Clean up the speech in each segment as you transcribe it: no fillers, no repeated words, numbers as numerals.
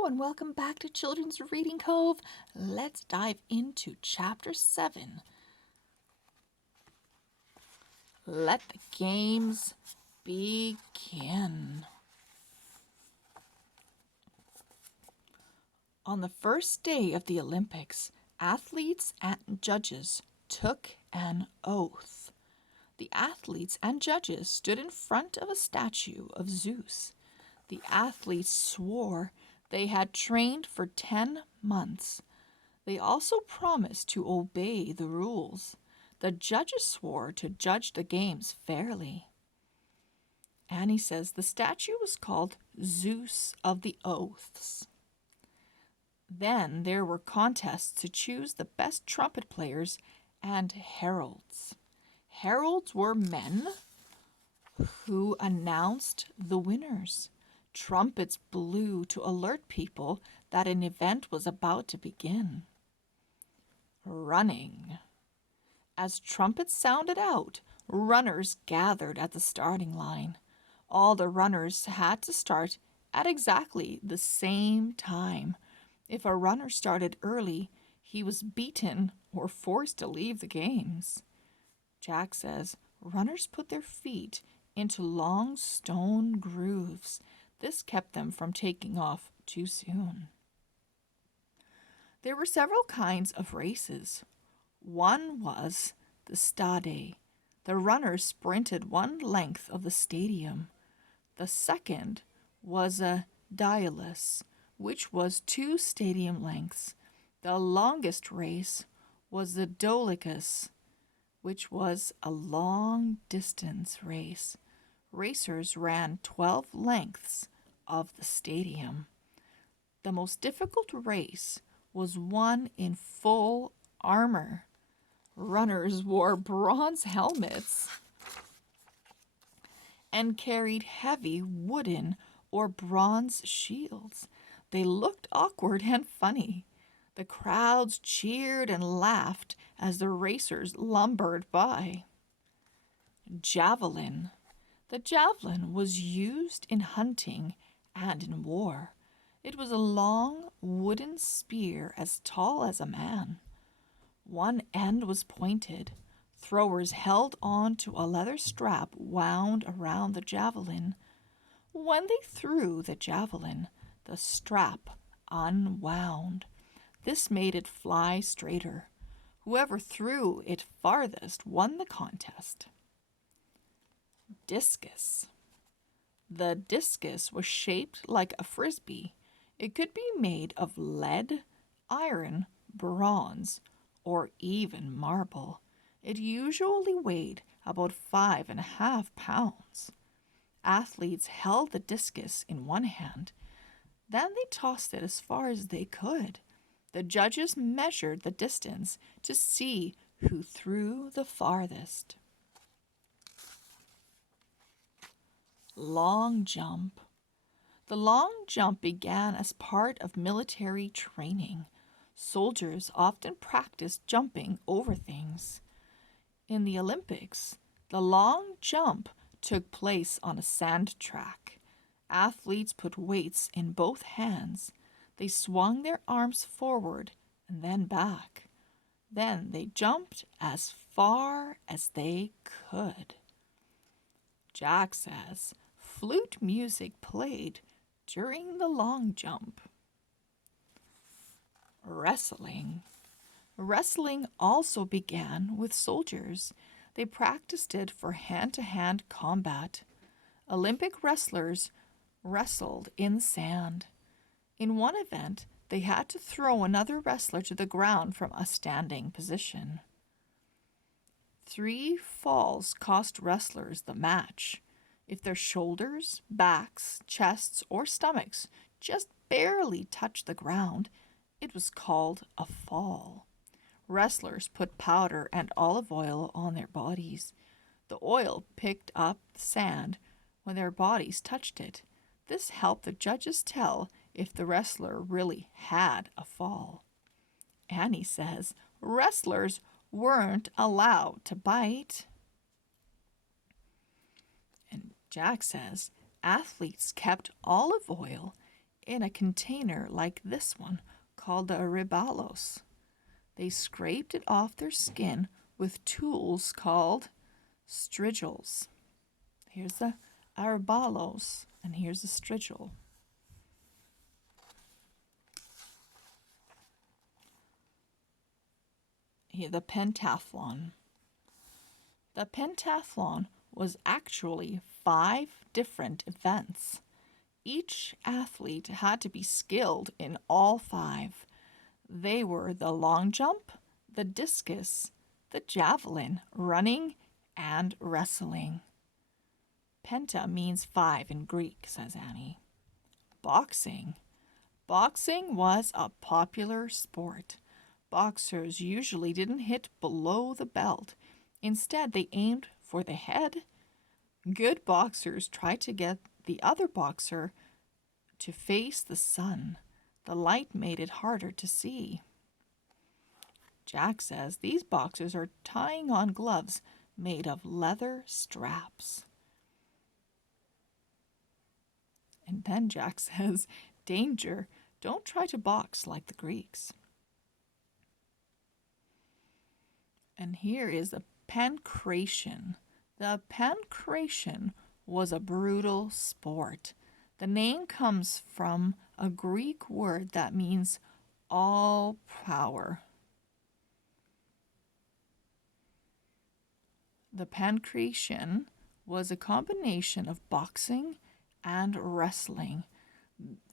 Hello and welcome back to Children's Reading Cove. Let's dive into Chapter 7. Let the games begin. On the first day of the Olympics, athletes and judges took an oath. The athletes and judges stood in front of a statue of Zeus. The athletes swore they had trained for 10 months. They also promised to obey the rules. The judges swore to judge the games fairly. Annie says the statue was called Zeus of the Oaths. Then there were contests to choose the best trumpet players and heralds. Heralds were men who announced the winners. Trumpets blew to alert people that an event was about to begin. Running. As trumpets sounded out, runners gathered at the starting line. All the runners had to start at exactly the same time. If a runner started early, he was beaten or forced to leave the games. Jack says runners put their feet into long stone grooves. This kept them from taking off too soon. There were several kinds of races. One was the stade. The runners sprinted one length of the stadium. The second was a dialis, which was 2 stadium lengths. The longest race was the dolicus, which was a long-distance race. Racers ran 12 lengths of the stadium. The most difficult race was one in full armor. Runners wore bronze helmets and carried heavy wooden or bronze shields. They looked awkward and funny. The crowds cheered and laughed as the racers lumbered by. Javelin. The javelin was used in hunting and in war. It was a long wooden spear as tall as a man. One end was pointed. Throwers held on to a leather strap wound around the javelin. When they threw the javelin, the strap unwound. This made it fly straighter. Whoever threw it farthest won the contest. Discus. The discus was shaped like a frisbee. It could be made of lead, iron, bronze, or even marble. It usually weighed about 5.5 pounds. Athletes held the discus in one hand. Then they tossed it as far as they could. The judges measured the distance to see who threw the farthest. Long jump. The long jump began as part of military training. Soldiers often practiced jumping over things. In the Olympics, the long jump took place on a sand track. Athletes put weights in both hands. They swung their arms forward and then back. Then they jumped as far as they could. Jack says flute music played during the long jump. Wrestling. Wrestling also began with soldiers. They practiced it for hand-to-hand combat. Olympic wrestlers wrestled in sand. In one event, they had to throw another wrestler to the ground from a standing position. 3 falls cost wrestlers the match. If their shoulders, backs, chests, or stomachs just barely touched the ground, it was called a fall. Wrestlers put powder and olive oil on their bodies. The oil picked up the sand when their bodies touched it. This helped the judges tell if the wrestler really had a fall. Annie says wrestlers weren't allowed to bite. And Jack says athletes kept olive oil in a container like this one called the ribalos. They scraped it off their skin with tools called strigils. Here's the arabalos, and here's the strigil. Here, the pentathlon. The pentathlon was actually 5 different events. Each athlete had to be skilled in all 5. They were the long jump, the discus, the javelin, running, and wrestling. Penta means 5 in Greek, says Annie. Boxing. Boxing was a popular sport. Boxers usually didn't hit below the belt. Instead, they aimed for the head. Good boxers tried to get the other boxer to face the sun. The light made it harder to see. Jack says these boxers are tying on gloves made of leather straps. And then Jack says, danger, don't try to box like the Greeks. And here is the pancration. The pancration was a brutal sport. The name comes from a Greek word that means all power. The pancration was a combination of boxing and wrestling.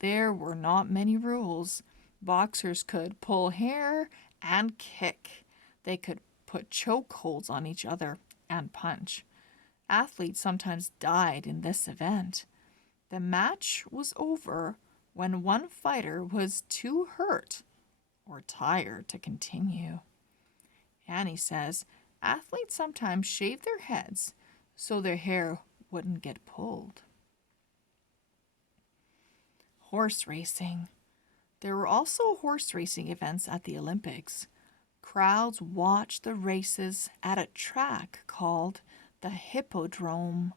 There were not many rules. Boxers could pull hair and kick. They could put chokeholds on each other and punch. Athletes sometimes died in this event. The match was over when one fighter was too hurt or tired to continue. Annie says athletes sometimes shaved their heads so their hair wouldn't get pulled. Horse racing. There were also horse racing events at the Olympics. Crowds watched the races at a track called the hippodrome.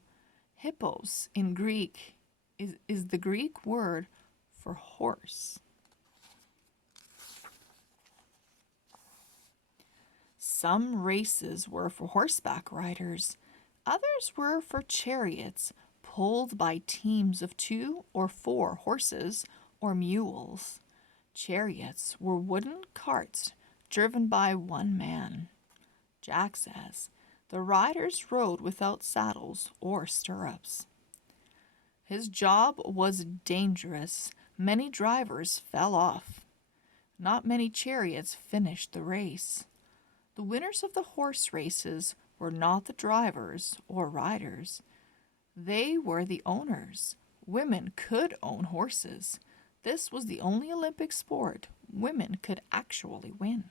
Hippos in Greek is the Greek word for horse. Some races were for horseback riders. Others were for chariots pulled by teams of 2 or 4 horses or mules. Chariots were wooden carts driven by one man. Jack says the riders rode without saddles or stirrups. His job was dangerous. Many drivers fell off. Not many chariots finished the race. The winners of the horse races were not the drivers or riders. They were the owners. Women could own horses. This was the only Olympic sport women could actually win.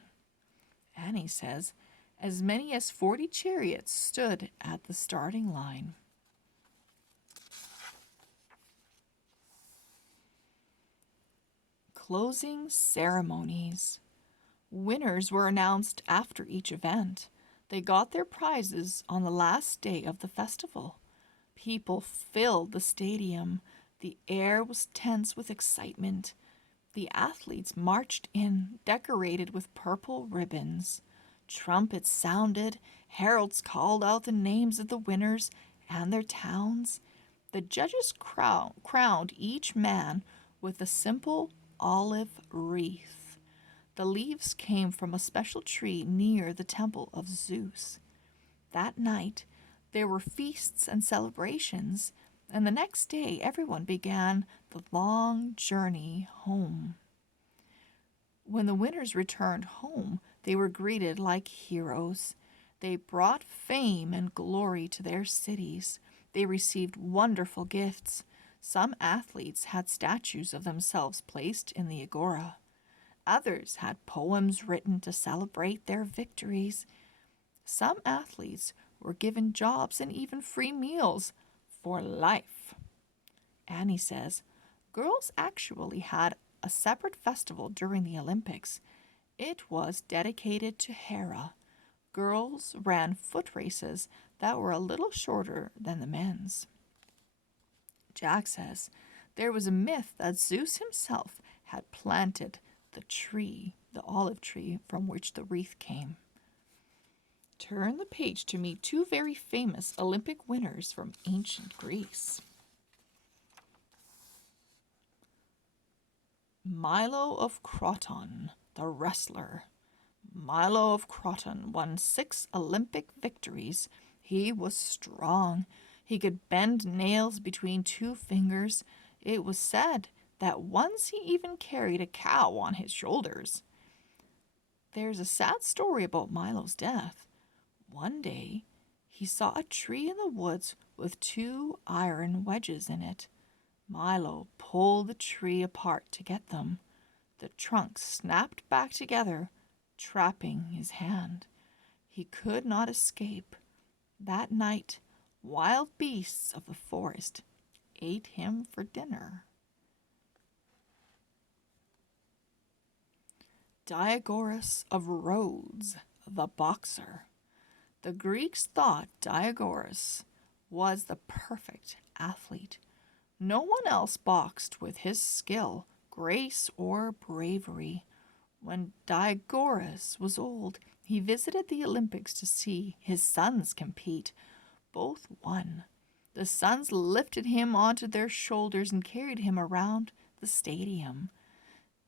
Annie says as many as 40 chariots stood at the starting line. Closing ceremonies. Winners were announced after each event. They got their prizes on the last day of the festival. People filled the stadium. The air was tense with excitement. The athletes marched in, decorated with purple ribbons. Trumpets sounded. Heralds called out the names of the winners and their towns. The judges crowned each man with a simple olive wreath. The leaves came from a special tree near the temple of Zeus. That night, there were feasts and celebrations, and the next day everyone began the long journey home. When the winners returned home, they were greeted like heroes. They brought fame and glory to their cities. They received wonderful gifts. Some athletes had statues of themselves placed in the agora. Others had poems written to celebrate their victories. Some athletes were given jobs and even free meals for life. Annie says, girls actually had a separate festival during the Olympics. It was dedicated to Hera. Girls ran foot races that were a little shorter than the men's. Jack says, There was a myth that Zeus himself had planted the olive tree from which the wreath came. Turn the page to meet two very famous Olympic winners from ancient Greece. Milo of Croton, the wrestler. Milo of Croton won 6 Olympic victories. He was strong. He could bend nails between 2 fingers. It was said that once he even carried a cow on his shoulders. There's a sad story about Milo's death. One day, he saw a tree in the woods with 2 iron wedges in it. Milo pulled the tree apart to get them. The trunk snapped back together, trapping his hand. He could not escape. That night, wild beasts of the forest ate him for dinner. Diagorus of Rhodes, the boxer. The Greeks thought Diagorus was the perfect athlete. No one else boxed with his skill, grace, or bravery. When Diagorus was old, he visited the Olympics to see his sons compete. Both won. The sons lifted him onto their shoulders and carried him around the stadium.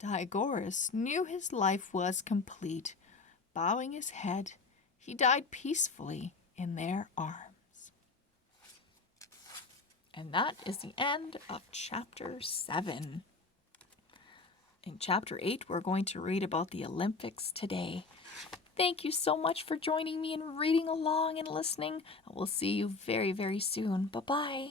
Diagorus knew his life was complete. Bowing his head, he died peacefully in their arms. And that is the end of chapter 7. In chapter 8, we're going to read about the Olympics today. Thank you so much for joining me and reading along and listening. We'll see you very, very soon. Bye-bye.